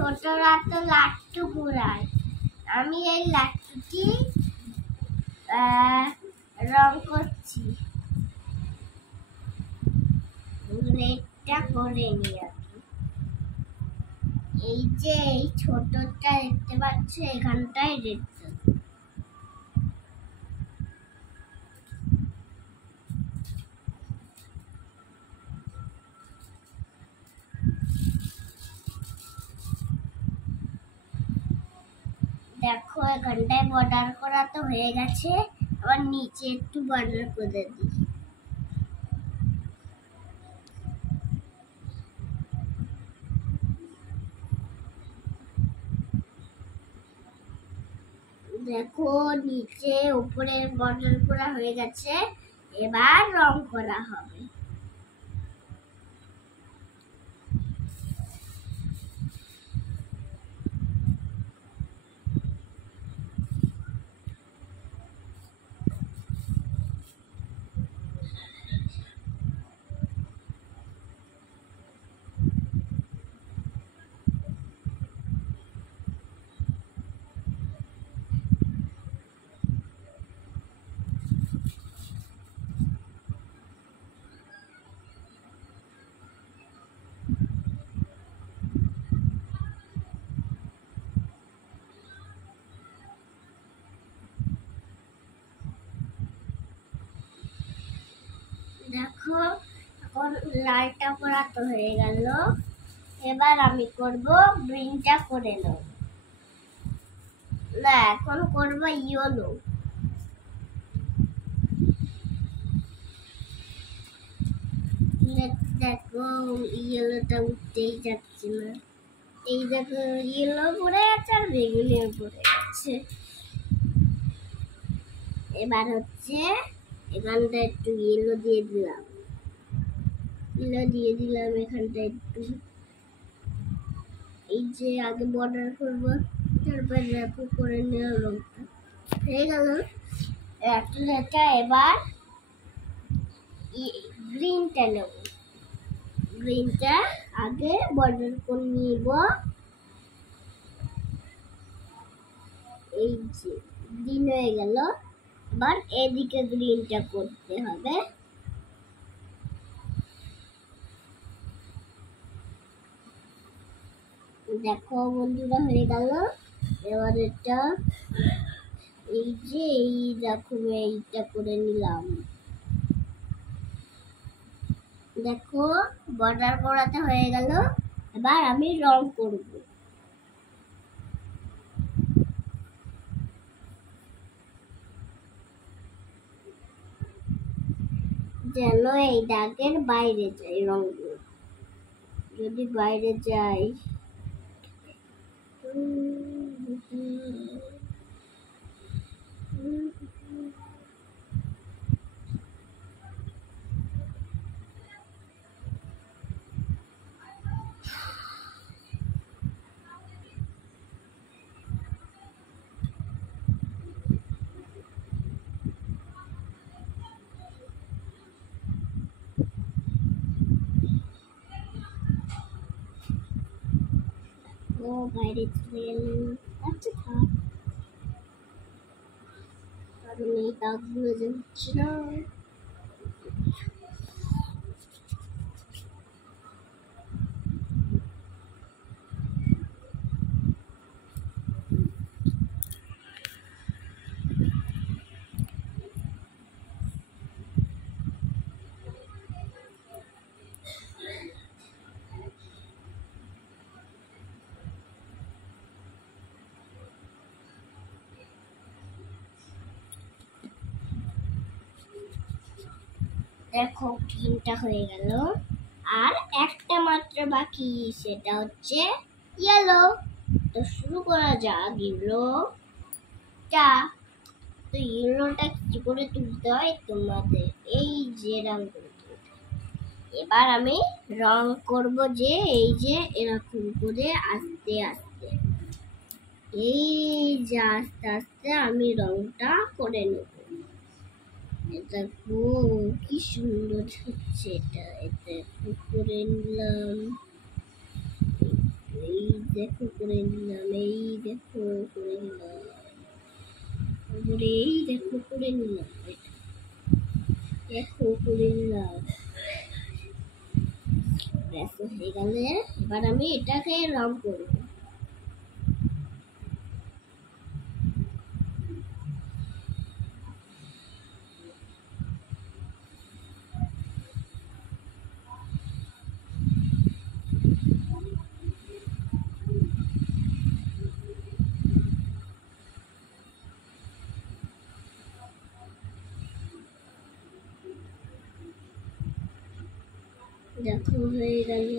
ছোটরা তো লাট্টু ঘোরায়, আমি এই লাট্টুটি রং করছি, রেডটা করে নি আর কি। এই যে এই ছোটটা দেখতে পাচ্ছ, এখানটায় রেড। দেখো এখানটায় বর্ডার করা তো হয়ে গেছে, আবার নিচে একটু বর্ডার করে দিই। দেখো নিচে উপরে বর্ডার করা হয়ে গেছে, এবার রং করা হবে। দেখো এখন লালটা করা তো হয়ে গেল, এবার আমি করব গ্রিনটা করে নেব। না, এখন করব ইয়েলো। দেখো ইয়েলোটা উঠতেই যাচ্ছে না। এই দেখো ইয়েলো পড়ে গেছে আর বেগুনিও পড়ে গেছে। এবার হচ্ছে এখানটা একটু ইয়েলো দিয়ে দিলাম, এখানটা একটু। এই যে আগে বর্ডার করব, তারপর র্যাপও করে নিলাম, রংটা হয়ে গেল। এবার গ্রিনটা নেব, গ্রিনটা আগে বর্ডার করে নিব। এই যে গ্রিন হয়ে গেল, এবার এদিকে গ্রিনটা করতে হবে। দেখো বন্ধুরা হয়ে গেল। এবার এটা এই যে এই দেখো এইটা করে নিলাম। দেখো বর্ডার করাতে হয়ে গেল, এবার আমি রং করব। যেন এই দাগের বাইরে যায় রংগুলো, যদি বাইরে যায় বাইরে চলে গেলেন। আচ্ছা থাক, কারণ এই দাগগুলো যাচ্ছে না। দেখো গ্রিনটা হয়ে গেল, আর একটা মাত্র বাকি, সেটা হচ্ছে ইয়েলো। তো শুরু করা যাক ইয়েলোটা। তো ইয়েলোটা কি করে তুলতে হয় তোমাদের, এই যে রং করতে। এবার আমি রং করব যে এই যে এরকম করে আস্তে আস্তে, এই যে আস্তে আস্তে আমি রংটা করে নেব। দেখো কি সুন্দর হচ্ছে এটা, এটা করে নিলাম। এই দেখো করে নিলাম, এই দেখো করে নিলাম, এই দেখো করে নিলাম, দেখো করে নিলাম। ব্যাস হয়ে গেলে এবার আমি এটাকে রং করবো। দেখো হয়ে গেল।